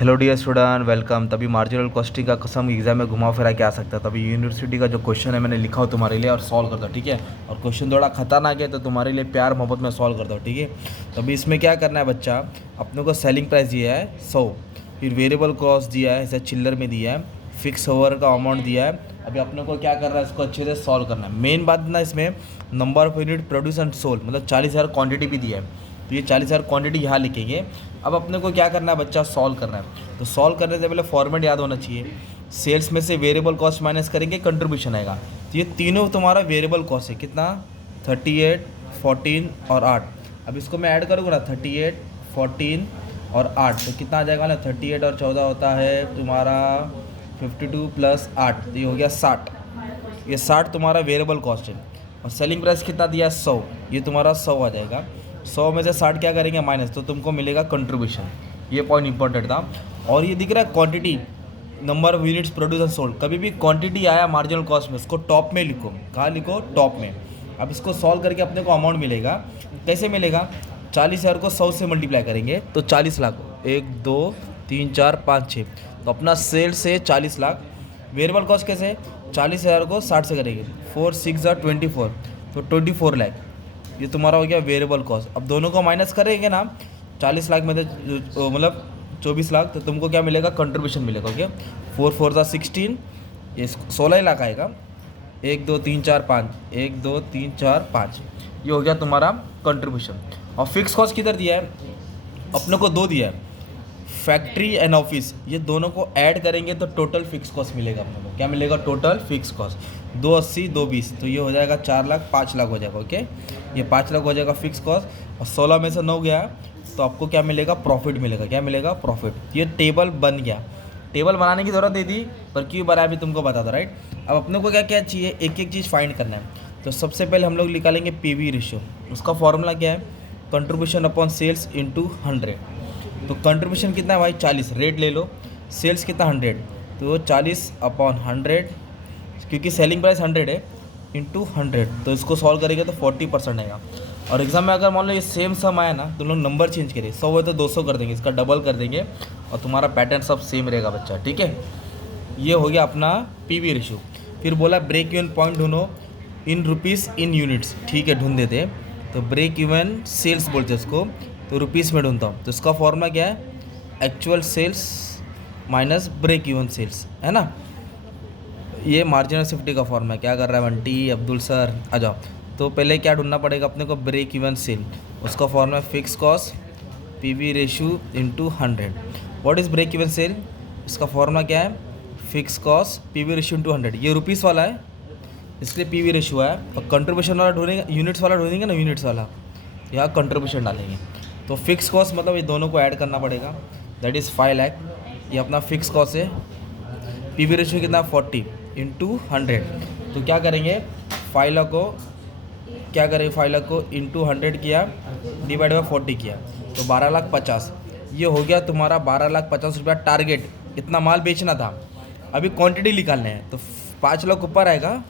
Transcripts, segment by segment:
Hello dear student, welcome. तभी marginal costing का कसम एग्जाम में घुमा फिरा के आ सकता है। तभी यूनिवर्सिटी का जो क्वेश्चन है मैंने लिखा हो तुम्हारे लिए और सॉल्व करता हूँ, ठीक है। और क्वेश्चन थोड़ा खतरनाक है तो तुम्हारे लिए प्यार मोहब्बत में सॉल्व करता हूँ, ठीक है। तभी इसमें क्या करना है बच्चा, अपने को सेलिंग प्राइस दिया है 100, फिर वेरिएबल कॉस्ट दिया है, जैसे चिल्लर में दिया है, फिक्स ओवर का अमाउंट दिया है। अभी अपने को क्या करना है, इसको अच्छे से सॉल्व करना है। मेन बात ना इसमें number of unit produce and sold, मतलब 40,000 क्वांटिटी भी दिया है, तो ये 40,000 क्वांटिटी यहाँ लिखेंगे। अब अपने को क्या करना है बच्चा, सॉल्व करना है। तो सॉल्व करने से पहले फॉर्मेट याद होना चाहिए। सेल्स में से वेरिएबल कॉस्ट माइनस करेंगे, कंट्रीब्यूशन आएगा। तो ये तीनों तुम्हारा वेरिएबल कॉस्ट है, कितना 38, 14 और 8। अब इसको मैं ऐड करूँगा ना, 38, 14 और 8, तो कितना आ जाएगा ना, 38 और 14 होता है तुम्हारा 52 प्लस 8, तो ये हो गया 60। ये 60 तुम्हारा वेरिएबल कॉस्ट है। और सेलिंग प्राइस कितना दिया है 100, ये तुम्हारा 100 आ जाएगा। 100 में से 60 क्या करेंगे माइनस, तो तुमको मिलेगा कंट्रीब्यूशन। ये पॉइंट इंपॉर्टेंट था। और ये दिख रहा है quantity, number of units produce and sold. कभी भी क्वांटिटी आया मार्जिनल कॉस्ट में, उसको टॉप में लिखो। कहाँ लिखो, टॉप में। अब इसको सॉल्व करके अपने को अमाउंट मिलेगा। कैसे मिलेगा, 40,000 को 100 से मल्टीप्लाई करेंगे तो 40 लाख, 1 2 3 4 5 6, तो अपना सेल से 40 लाख। वेरिएबल कॉस्ट कैसे, 40,000 को 60 से करेंगे, 4 6 24, तो 24 लाख। ये तुम्हारा हो गया वेरिएबल कॉस्ट। अब दोनों को माइनस करेंगे ना, 40 लाख में से मतलब 24 लाख, तो तुमको क्या मिलेगा, कंट्रीब्यूशन मिलेगा। ओके, 4 4 16, ये 16 लाख आएगा। 1 2 3 4 5, 1 2 3 4 5, ये हो गया तुम्हारा कंट्रीब्यूशन। और फिक्स कॉस्ट किधर दिया है, अपने को 2 दिया है, फैक्ट्री एंड ऑफिस। ये दोनों को ऐड करेंगे तो टोटल फिक्स कॉस्ट मिलेगा अपने को। क्या मिलेगा, टोटल फिक्स कॉस्ट 280 220, तो ये हो जाएगा 4 लाख, 5 लाख हो जाएगा। ओके, ये 5 लाख हो जाएगा फिक्स कॉस्ट। और 16 में से 9 गया तो आपको क्या मिलेगा, प्रॉफिट मिलेगा। क्या मिलेगा, प्रॉफिट। ये टेबल बन गया। टेबल बनाने की ज़रूरत नहीं थी, पर क्यों बनाया अभी तुमको बता दो, राइट। अब अपने को क्या क्या चाहिए, एक एक चीज़ फाइंड करना है। तो सबसे पहले हम लोग निकालेंगे पीवी रेशियो। उसका फॉर्मूला क्या है, कंट्रीब्यूशन अपॉन सेल्स इंटू 100। तो कंट्रीब्यूशन कितना है भाई, 40, रेट ले लो। सेल्स कितना 100, तो 40 अपॉन 100, क्योंकि सेलिंग प्राइस 100 है, इंटू 100, तो इसको सॉल्व करेंगे तो 40% आएगा। और एग्जाम में अगर मान लो ये सेम सम आया ना, तो लोग नंबर चेंज करें, 100 है तो 200 कर देंगे, इसका डबल कर देंगे, और तुम्हारा पैटर्न सब सेम रहेगा बच्चा, ठीक है। ये हो गया अपना पीवी रेशियो। फिर बोला ब्रेक इवन पॉइंट ढूंढो इन रुपीज़ इन यूनिट्स, ठीक है, ढूंढ देते। तो ब्रेक इवन सेल्स बोलते हैं उसको, तो रुपीज़ में ढूंढता हूँ। तो इसका फॉर्मूला क्या है, actual sales minus break even sales, है ना। ये मार्जिनल सेफ्टी का फॉर्मूला। क्या कर रहा है बंटी, अब्दुल सर आ जाओ। तो पहले क्या ढूंढना पड़ेगा अपने को, ब्रेक इवन सेल। उसका formula fix cost PV ratio into 100। What is break even sale, इसका फॉर्मूला क्या है, fix cost PV ratio into 100। ये रुपीज़ वाला है इसलिए पीवी रेशियो है। और कंट्रीब्यूशन वाला ढूंढेंगे, यूनिट्स वाला ढूंढेंगे ना, यूनिट्स वाला, यहाँ कंट्रीब्यूशन डालेंगे। तो फिक्स कॉस्ट मतलब ये दोनों को ऐड करना पड़ेगा, दैट इज़ 5 लाख। ये अपना फिक्स कॉस्ट है। पीवी रेशियो कितना, 40 इंटू 100। तो क्या करेंगे, 5 लाख को क्या करेंगे, 5 लाख को इंटू 100 किया, डिवाइड बाई 40 किया, तो 12,50,000। ये हो गया तुम्हारा 12,50,000 रुपया टारगेट। इतना माल बेचना था, अभी क्वांटिटी निकालने हैं, तो 5 लाख ऊपर आएगा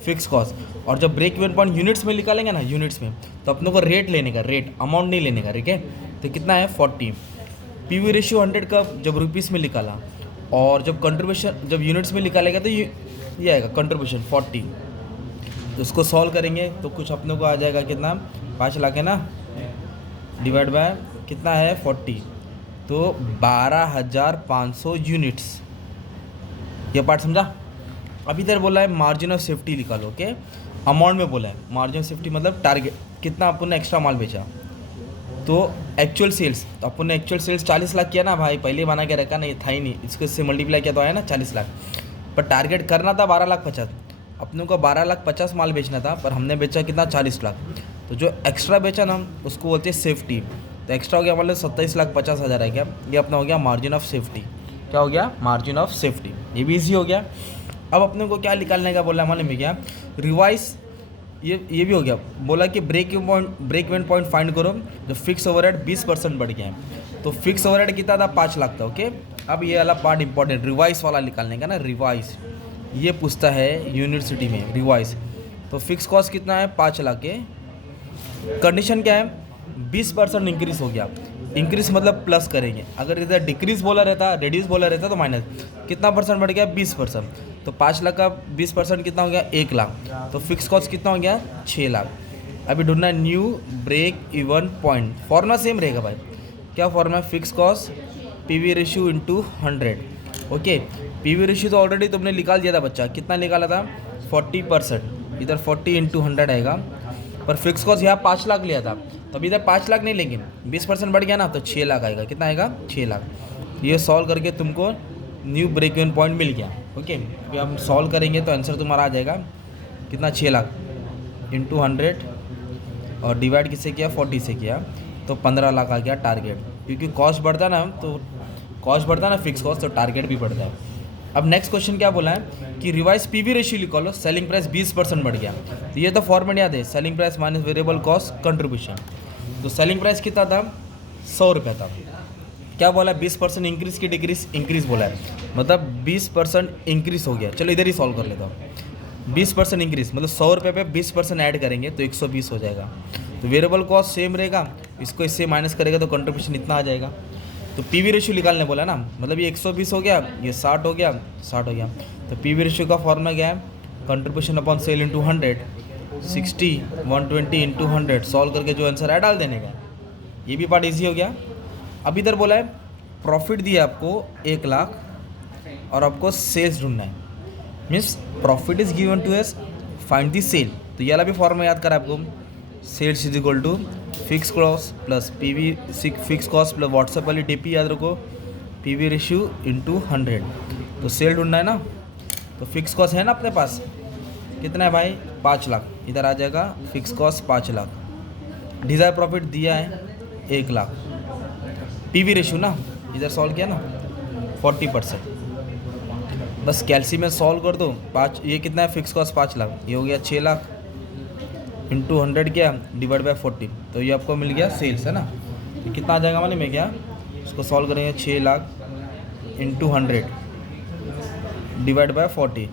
फिक्स कॉस्ट। और जब ब्रेक इवन पॉइंट यूनिट्स में निकालेंगे ना, यूनिट्स में, तो अपने को रेट लेने का, रेट, अमाउंट नहीं लेने का, ठीक है। तो कितना है 40। पीवी रेशियो 100 का जब रुपीज़ में निकाला, और जब कंट्रीब्यूशन जब यूनिट्स में निकालेगा तो ये आएगा कंट्रीब्यूशन 40। तो उसको सॉल्व करेंगे तो कुछ अपने को आ जाएगा, कितना, 5 लाख है ना, डिवाइड बाय कितना है 40, तो 12,500 यूनिट्स। ये पार्ट समझा। अभी इधर बोला है मार्जिन ऑफ सेफ्टी निकालो, ओके। अमाउंट में बोला है मार्जिन ऑफ सेफ्टी मतलब टारगेट, कितना अपन ने एक्स्ट्रा माल बेचा। तो एक्चुअल सेल्स, तो अपन ने एक्चुअल सेल्स 40 लाख किया ना भाई, पहले बना के रखा ना, ये था ही नहीं, इसको इससे मल्टीप्लाई किया तो आया ना 40 लाख। पर टारगेट करना था 12,50,000, अपने को 12,50,000 माल बेचना था, पर हमने बेचा कितना, 40 लाख। तो जो एक्स्ट्रा बेचा ना, उसको बोलते हैं सेफ्टी। तो एक्स्ट्रा हो गया मतलब 27,50,000 है। क्या ये अपना हो गया मार्जिन ऑफ सेफ्टी। क्या हो गया, मार्जिन ऑफ सेफ्टी। ये भी ईजी हो गया। अब अपने को क्या निकालने का बोला है मालूम है क्या, रिवाइज। ये भी हो गया। बोला कि ब्रेक इवन पॉइंट फाइंड करो, जो फिक्स ओवरहेड 20% बढ़ गया है। तो फिक्स ओवरहेड कितना था, 5 लाख था, ओके। अब ये वाला पार्ट इंपॉर्टेंट, रिवाइज वाला निकालने का ना, रिवाइज ये पूछता है यूनिवर्सिटी में, रिवाइज। तो फिक्स कॉस्ट कितना है, 5 लाख के। कंडीशन क्या है, 20% इंक्रीज हो गया। इंक्रीज मतलब प्लस करेंगे, अगर इधर डिक्रीज बोला रहता, रेड्यूस बोला रहता तो माइनस। कितना परसेंट बढ़ गया? 20%। तो 5 लाख का 20% कितना हो गया? 1 लाख। तो फिक्स कॉस्ट कितना हो गया? 6 लाख। अभी ढूंढना new break even point. Formula same रहेगा भाई। क्या formula? Fix cost PV ratio into 100। Okay, PV ratio तो ऑलरेडी तुमने निकाल दिया था बच्चा। कितना निकाला था? 40%। इधर 40 इंटू 100 आएगा। पर फिक्स कॉस्ट यहाँ 5 लाख लिया था, तो अभी इधर 5 लाख नहीं लेंगे, 20% बढ़ गया ना, तो 6 लाख आएगा। कितना आएगा? 6 लाख। ये सॉल्व करके तुमको न्यू ब्रेक इवन पॉइंट मिल गया। ओके, अभी हम सॉल्व करेंगे तो आंसर तुम्हारा आ जाएगा कितना? 6 लाख इंटू 100 और डिवाइड किससे किया? 40 से किया, तो 15 लाख आ गया टारगेट। क्योंकि कॉस्ट बढ़ता ना, तो कॉस्ट बढ़ता ना फिक्स कॉस्ट, तो टारगेट भी बढ़ता है। अब नेक्स्ट क्वेश्चन क्या बोला है कि रिवाइज पीवी रेशियो लिखो लो, सेलिंग प्राइस 20% बढ़ गया। तो ये तो फॉर्मेट याद है, selling price minus variable cost contribution. तो सेलिंग प्राइस कितना था? 100 रुपये था। क्या बोला है? 20% इंक्रीज की डिक्रीज? इंक्रीज बोला है, मतलब 20% इंक्रीज हो गया। चलो इधर ही सॉल्व कर लेता हूँ। 20% इंक्रीज मतलब 100 रुपये पे 20% ऐड करेंगे तो 120 हो जाएगा। तो वेरिएबल कॉस्ट सेम रहेगा, इसको इससे माइनस करेगा तो कंट्रीब्यूशन इतना आ जाएगा। तो पीवी रेशियो निकालने बोला ना, मतलब ये 120 हो गया, ये 60 हो गया, 60 हो गया। तो पीवी रेशियो का फॉर्मूला क्या है? Contribution upon sale into 100, 60 120 into 100। Solve करके जो आंसर है डाल देने का। ये भी पार्ट ईजी हो गया। अब इधर बोला है प्रॉफिट दिया आपको 1 लाख और आपको सेल्स ढूंढना है। Means profit is given to us, find the sale. तो ये वाला भी फॉर्मूला याद करा आपको, sales is equal to fix cost plus PV fix cost plus WhatsApp वाली डीपी याद रखो, पीवी रेशियो इंटू 100। तो सेल ढूंढना है ना, तो फिक्स कॉस्ट है ना अपने पास, कितना है भाई? 5 लाख। इधर आ जाएगा fix cost 5 lakh, desire profit दिया है 1 लाख, पीवी रेशियो ना इधर सॉल्व किया ना 40%। बस कैल्सी में सॉल्व कर दो। 5, ये कितना है? फिक्स कॉस्ट 5 लाख, ये हो गया 6 लाख इंटू 100 क्या डिवाइड बाय 40, तो ये आपको मिल गया सेल्स है ना। तो कितना आ जाएगा मालूम है क्या? इसको सॉल्व करेंगे 6 लाख इंटू 100 डिवाइड बाय 40,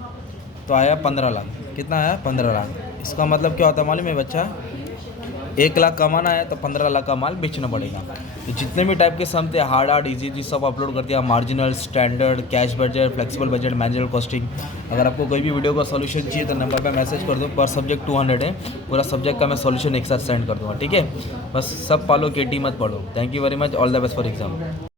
तो आया 15 लाख। कितना आया? 15 लाख। इसका मतलब क्या होता है मालूम है बच्चा? 1 लाख कमाना है तो 15 लाख का माल बेचना पड़ेगा। तो जितने भी टाइप के सम थे, हार्ड इजी सब अपलोड कर दिया, marginal, standard, cash budget, flexible budget, manual costing. अगर आपको कोई भी वीडियो का सॉल्यूशन चाहिए तो नंबर पे मैसेज कर दो। पर सब्जेक्ट 200 है, पूरा सब्जेक्ट का मैं सॉल्यूशन एक साथ सेंड कर दूँगा, ठीक है? बस सब पालो, केटी मत पढ़ो। Thank you very much, all the best for exam.